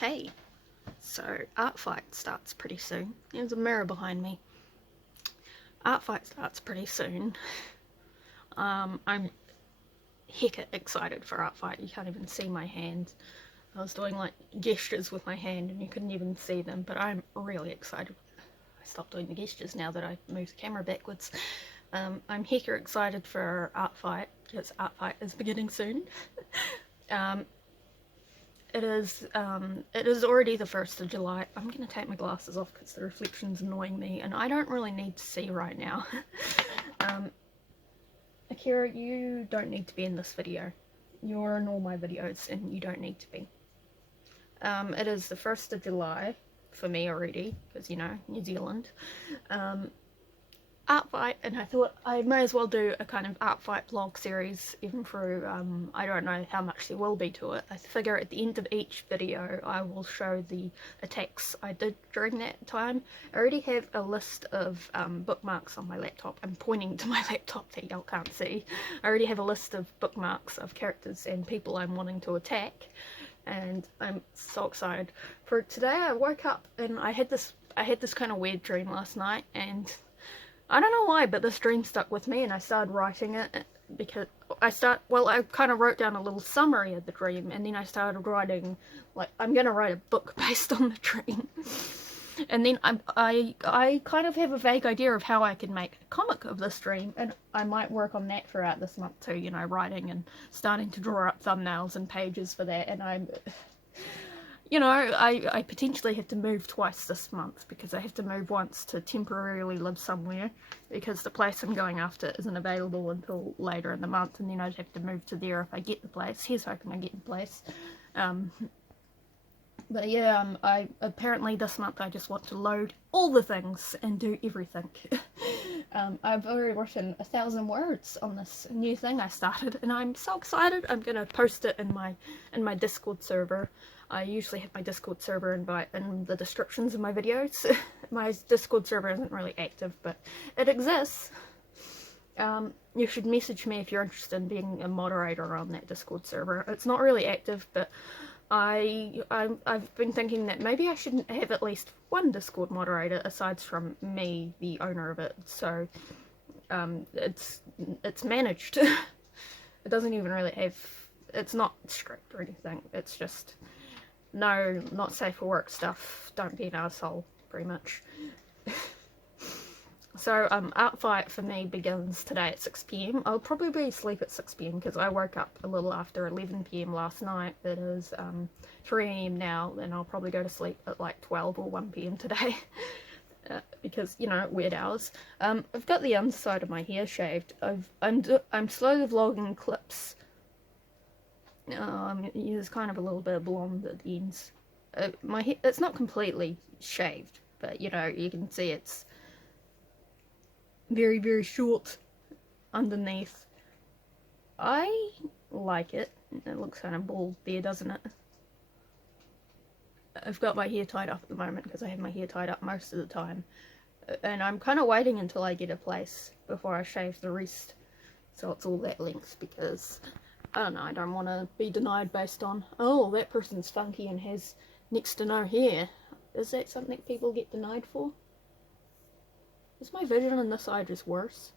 Hey, so art fight starts pretty soon. There's a mirror behind me. Art fight starts pretty soon. I'm hecka excited for art fight. You can't even see my hands. I was doing like gestures with my hand and you couldn't even see them, but I'm really excited. I stopped doing the gestures now that I moved the camera backwards. I'm hecka excited for art fight because art fight is beginning soon. It is already the 1st of July. I'm going to take my glasses off because the reflection's annoying me and I don't really need to see right now. Akira, you don't need to be in this video. You're in all my videos and you don't need to be. It is the 1st of July for me already because, you know, New Zealand. Art fight, and I thought I may as well do a kind of art fight vlog series even through, I don't know how much there will be to it. I figure at the end of each video I will show the attacks I did during that time. I already have a list of bookmarks on my laptop. I'm pointing to my laptop that y'all can't see. I already have a list of bookmarks of characters and people I'm wanting to attack, and I'm so excited for today. I woke up and I had this kind of weird dream last night, and I don't know why, but this dream stuck with me and I started writing it because I kind of wrote down a little summary of the dream and then I started writing, like, I'm going to write a book based on the dream. And then I kind of have a vague idea of how I can make a comic of this dream, and I might work on that throughout this month too, you know, writing and starting to draw up thumbnails and pages for that. And you know, I potentially have to move twice this month because I have to move once to temporarily live somewhere because the place I'm going after isn't available until later in the month, and then I'd have to move to there if I get the place. Here's hoping I get the place. But yeah, I apparently this month I just want to load all the things and do everything. I've already written 1,000 words on this new thing I started and I'm so excited. I'm gonna post it in my Discord server. I usually have my Discord server invite in the descriptions of my videos. My Discord server isn't really active, but it exists. You should message me if you're interested in being a moderator on that Discord server. It's not really active, but I've been thinking that maybe I should have at least one Discord moderator aside from me, the owner of it. So it's managed. It doesn't even really have. It's not strict or anything. It's just no, not safe for work stuff. Don't be an asshole, pretty much. So, art fight for me begins today at 6 PM. I'll probably be asleep at 6 PM because I woke up a little after 11 PM last night. It is 3 AM now, and I'll probably go to sleep at like 12 or 1 PM today. Because, you know, weird hours. I've got the underside of my hair shaved. I'm slowly vlogging clips. There's kind of a little bit of blonde at the ends. My hair, it's not completely shaved, but, you know, you can see it's very, very short underneath. I like it. It looks kind of bald there, doesn't it? I've got my hair tied up at the moment because I have my hair tied up most of the time. And I'm kind of waiting until I get a place before I shave the rest. So it's all that length because, I don't know, I don't want to be denied based on, oh, that person's funky and has next to no hair. Is that something people get denied for? Is my vision on this side just worse?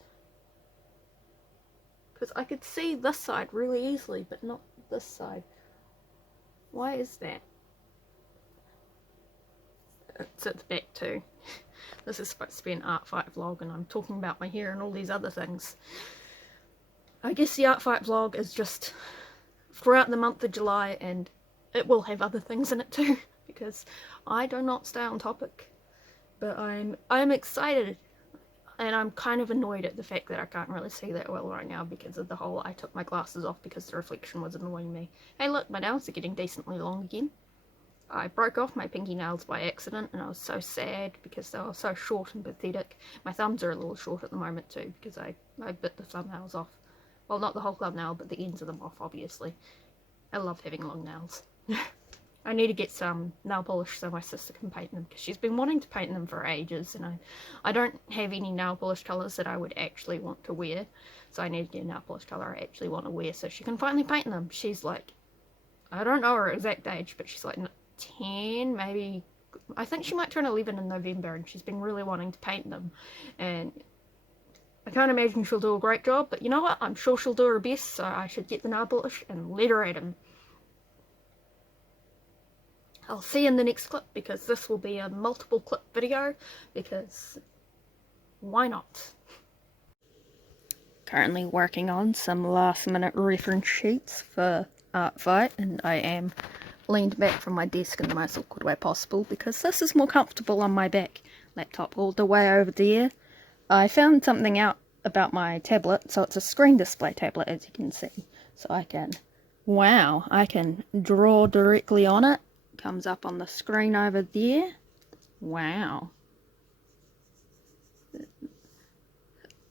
Because I could see this side really easily, but not this side. Why is that? It's at the back too. This is supposed to be an art fight vlog and I'm talking about my hair and all these other things. I guess the art fight vlog is just throughout the month of July, and it will have other things in it too because I do not stay on topic. But I'm excited. And I'm kind of annoyed at the fact that I can't really see that well right now because of the whole I took my glasses off because the reflection was annoying me. Hey look, my nails are getting decently long again. I broke off my pinky nails by accident and I was so sad because they were so short and pathetic. My thumbs are a little short at the moment too because I bit the thumbnails off. Well, not the whole thumbnail, but the ends of them off, obviously. I love having long nails. I need to get some nail polish so my sister can paint them because she's been wanting to paint them for ages, and I don't have any nail polish colours that I would actually want to wear, so I need to get a nail polish colour I actually want to wear so she can finally paint them. She's like, I don't know her exact age, but she's like 10, maybe. I think she might turn 11 in November, and she's been really wanting to paint them. And I can't imagine she'll do a great job, but you know what? I'm sure she'll do her best, so I should get the nail polish and let her at him. I'll see you in the next clip, because this will be a multiple clip video, because why not? Currently working on some last minute reference sheets for Art Fight, and I am leaned back from my desk in the most awkward way possible because this is more comfortable on my back. Laptop all the way over there. I found something out about my tablet, so it's a screen display tablet, as you can see. So I can, wow, I can draw directly on it. Comes up on the screen over there. Wow.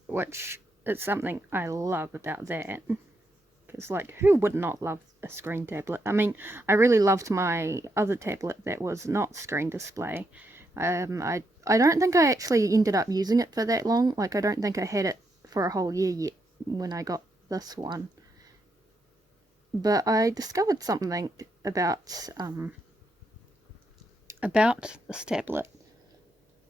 Which is something I love about that. Because, like, who would not love a screen tablet? I mean, I really loved my other tablet that was not screen display. I don't think I actually ended up using it for that long. Like, I don't think I had it for a whole year yet when I got this one. But I discovered something about this tablet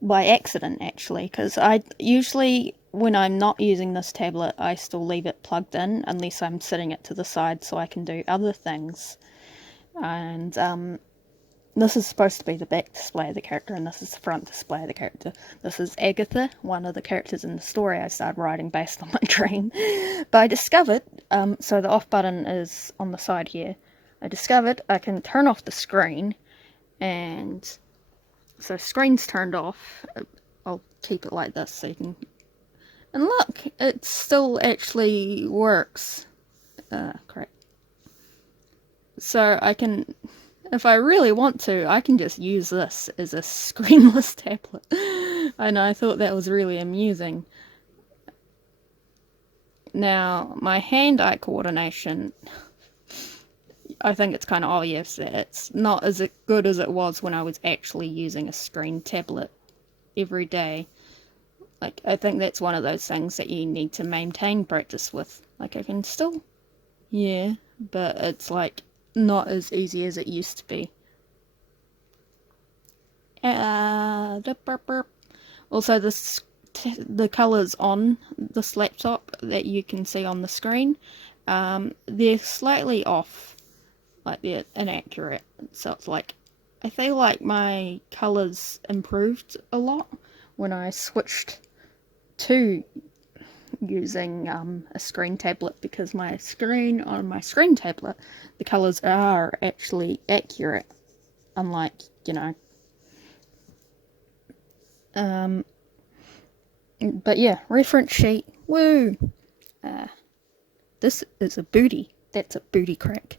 by accident, actually, because I usually, when I'm not using this tablet, I still leave it plugged in unless I'm sitting it to the side so I can do other things. And this is supposed to be the back display of the character, and this is the front display of the character. This is Agatha, one of the characters in the story I started writing based on my dream. But I discovered, so the off button is on the side here. I discovered I can turn off the screen, and so screen's turned off. I'll keep it like this so you can... And look, it still actually works. Correct. So I can... If I really want to, I can just use this as a screenless tablet. And I thought that was really amusing. Now, my hand-eye coordination, I think it's kind of obvious that it's not as good as it was when I was actually using a screen tablet every day. Like, I think that's one of those things that you need to maintain practice with. Like, I can still, yeah, but it's like not as easy as it used to be. Also, the colours on this laptop that you can see on the screen, they're slightly off, like they're inaccurate. So it's like, I feel like my colours improved a lot when I switched to using a screen tablet, because my screen on my screen tablet, the colours are actually accurate, unlike, you know, but yeah, reference sheet, woo! This is a booty. That's a booty crack.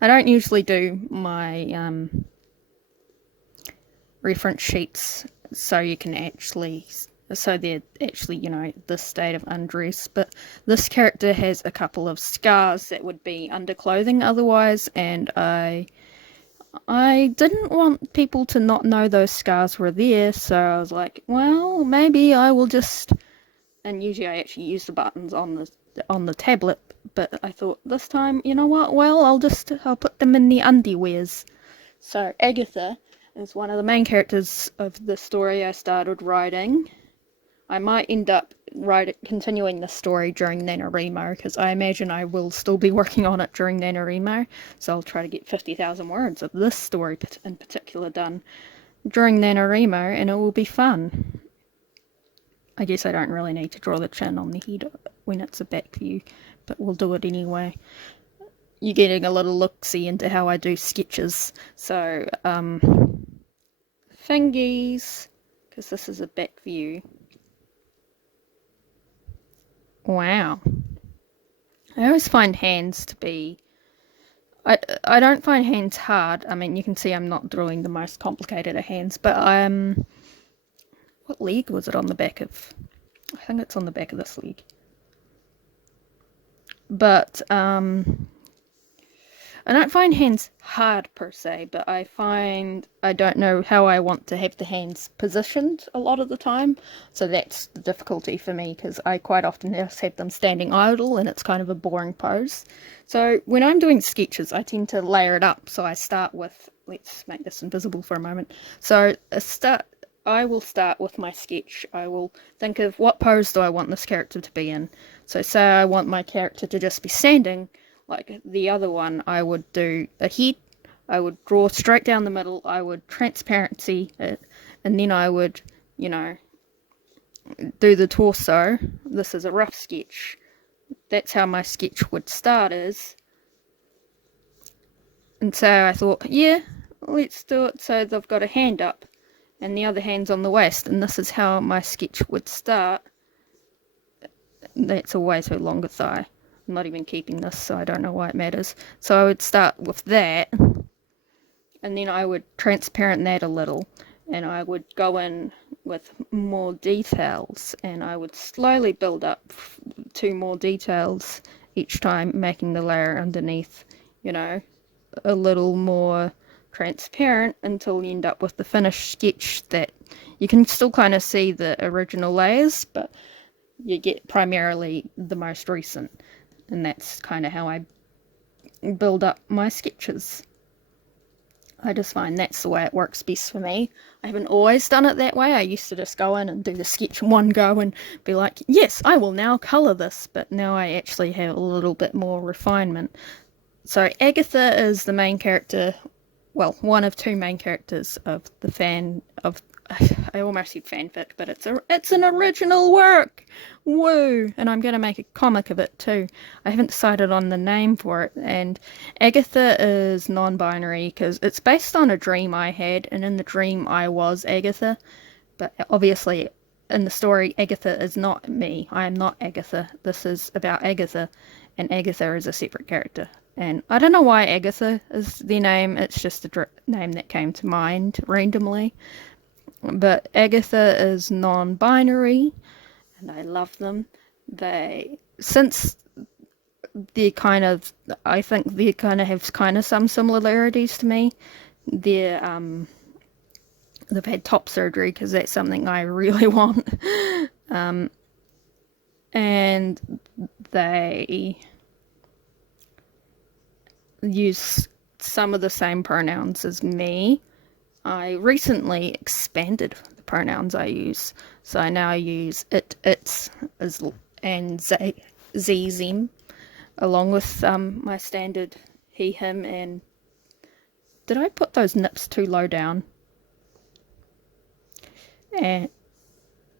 I don't usually do my reference sheets so you can actually, so they're actually, you know, this state of undress, but this character has a couple of scars that would be underclothing otherwise, and I didn't want people to not know those scars were there, so I was like, well, maybe I will just, and usually I actually use the buttons on the tablet, but I thought this time, you know what, well, I'll put them in the underwears. So Agatha is one of the main characters of the story I started writing. I might end up continuing the story during NaNoWriMo, because I imagine I will still be working on it during NaNoWriMo, so I'll try to get 50,000 words of this story in particular done during NaNoWriMo, and it will be fun. I guess I don't really need to draw the chin on the head when it's a back view, but we'll do it anyway. You're getting a little look-see into how I do sketches. So, fingies, because this is a back view. Wow. I always find hands to be... I don't find hands hard. I mean, you can see I'm not drawing the most complicated of hands, but what leg was it on the back of? I think it's on the back of this leg. But, I don't find hands hard per se, but I don't know how I want to have the hands positioned a lot of the time, so that's the difficulty for me, because I quite often just have them standing idle and it's kind of a boring pose. So when I'm doing sketches, I tend to layer it up. So I start with, let's make this invisible for a moment. So I will start with my sketch. I will think of what pose do I want this character to be in. So say I want my character to just be standing, like the other one, I would do a head, I would draw straight down the middle, I would transparency it, and then I would, you know, do the torso. This is a rough sketch. That's how my sketch would start is. And so I thought, yeah, let's do it so they've got a hand up and the other hand's on the waist, and this is how my sketch would start. That's a way too long a thigh. I'm not even keeping this, so I don't know why it matters. So I would start with that, and then I would transparent that a little, and I would go in with more details, and I would slowly build up to more details each time, making the layer underneath, you know, a little more transparent until you end up with the finished sketch that you can still kind of see the original layers, but you get primarily the most recent. And that's kind of how I build up my sketches. I just find that's the way it works best for me. I haven't always done it that way. I used to just go in and do the sketch in one go and be like, yes, I will now colour this. But now I actually have a little bit more refinement. So Agatha is the main character, well, one of two main characters of the I almost said fanfic, but it's an original work! Woo! And I'm going to make a comic of it too. I haven't decided on the name for it, and Agatha is non-binary because it's based on a dream I had, and in the dream I was Agatha, but obviously in the story Agatha is not me. I am not Agatha. This is about Agatha, and Agatha is a separate character. And I don't know why Agatha is their name, it's just a name that came to mind randomly. But Agatha is non-binary, and I love them. Since they're kind of, I think they kind of have kind of some similarities to me. They've had top surgery because that's something I really want. And they use some of the same pronouns as me. I recently expanded the pronouns I use, so I now use it, its, and ze, them, along with my standard he, him, and did I put those nips too low down? And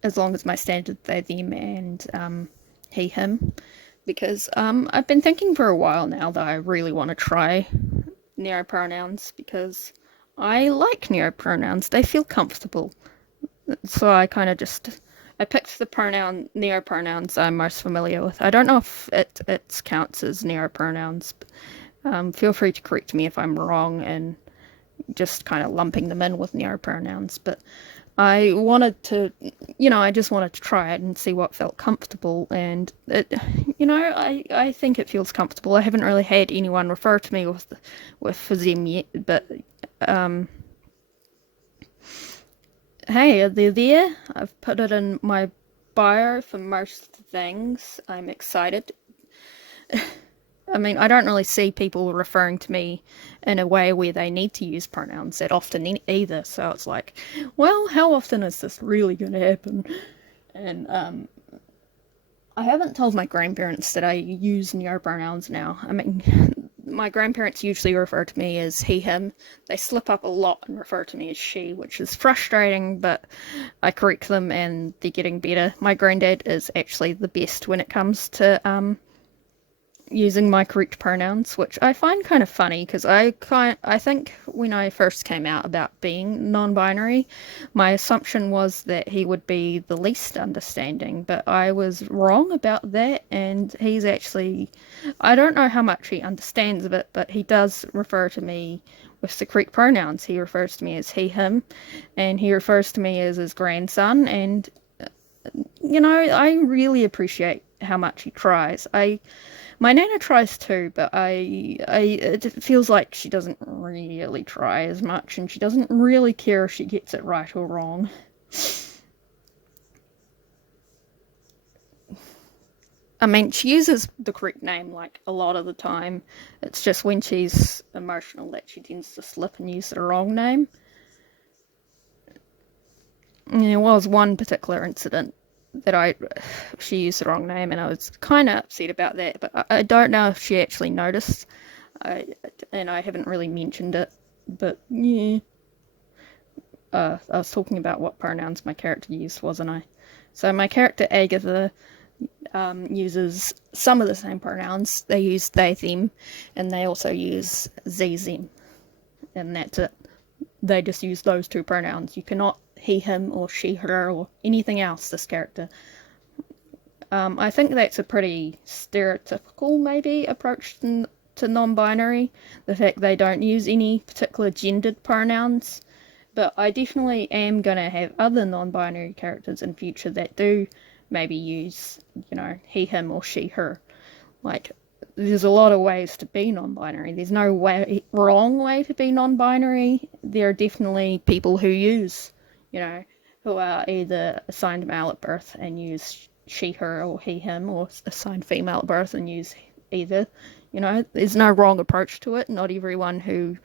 as long as my standard they, them, and he, him, because I've been thinking for a while now that I really want to try neopronouns because I like neopronouns. They feel comfortable. So I kind of I picked the neopronouns I'm most familiar with. I don't know if it counts as neopronouns. Feel free to correct me if I'm wrong and just kind of lumping them in with neopronouns. But I wanted to, I just wanted to try it and see what felt comfortable. And, I think it feels comfortable. I haven't really had anyone refer to me with them yet, but hey, they're there. I've put it in my bio for most things. I'm excited. I mean, I don't really see people referring to me in a way where they need to use pronouns that often either. So it's like, well, how often is this really going to happen? And I haven't told my grandparents that I use neopronouns now. I mean, my grandparents usually refer to me as he, him. They slip up a lot and refer to me as she, which is frustrating, but I correct them and they're getting better. My granddad is actually the best when it comes to using my correct pronouns, which I find kind of funny because I think when I first came out about being non-binary, my assumption was that he would be the least understanding, but I was wrong about that, and he's actually, I don't know how much he understands of it, but he does refer to me with the correct pronouns. He refers to me as he, him, and he refers to me as his grandson, and I really appreciate how much he tries. My Nana tries too, but it feels like she doesn't really try as much, and she doesn't really care if she gets it right or wrong. I mean, she uses the correct name like a lot of the time. It's just when she's emotional that she tends to slip and use the wrong name. And there was one particular incident that she used the wrong name, and I was kind of upset about that. But I don't know if she actually noticed, and I haven't really mentioned it. But yeah, I was talking about what pronouns my character used, wasn't I? So my character Agatha uses some of the same pronouns. They use they, them, and they also use ze, them, and that's it. They just use those two pronouns. You cannot he, him, or she, her, or anything else, this character. I think that's a pretty stereotypical, maybe, approach to non-binary. The fact they don't use any particular gendered pronouns. But I definitely am going to have other non-binary characters in future that do maybe use, he, him, or she, her. Like, there's a lot of ways to be non-binary. There's no wrong way to be non-binary. There are definitely people who use, who are either assigned male at birth and use she, her, or he, him, or assigned female at birth and use either. There's no wrong approach to it. Not everyone who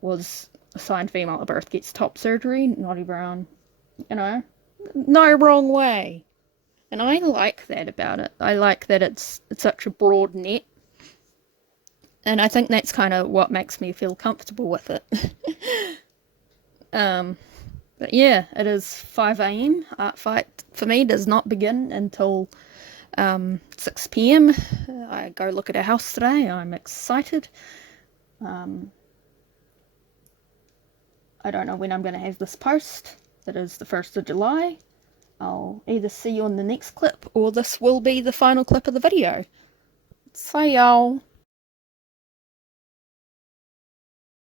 was assigned female at birth gets top surgery. Not everyone, no wrong way. And I like that about it. I like that it's such a broad net. And I think that's kind of what makes me feel comfortable with it. But yeah, it is 5 a.m. Art fight for me does not begin until 6 p.m. I go look at a house today. I'm excited. I don't know when I'm going to have this post. It is the 1st of July. I'll either see you on the next clip or this will be the final clip of the video. See y'all.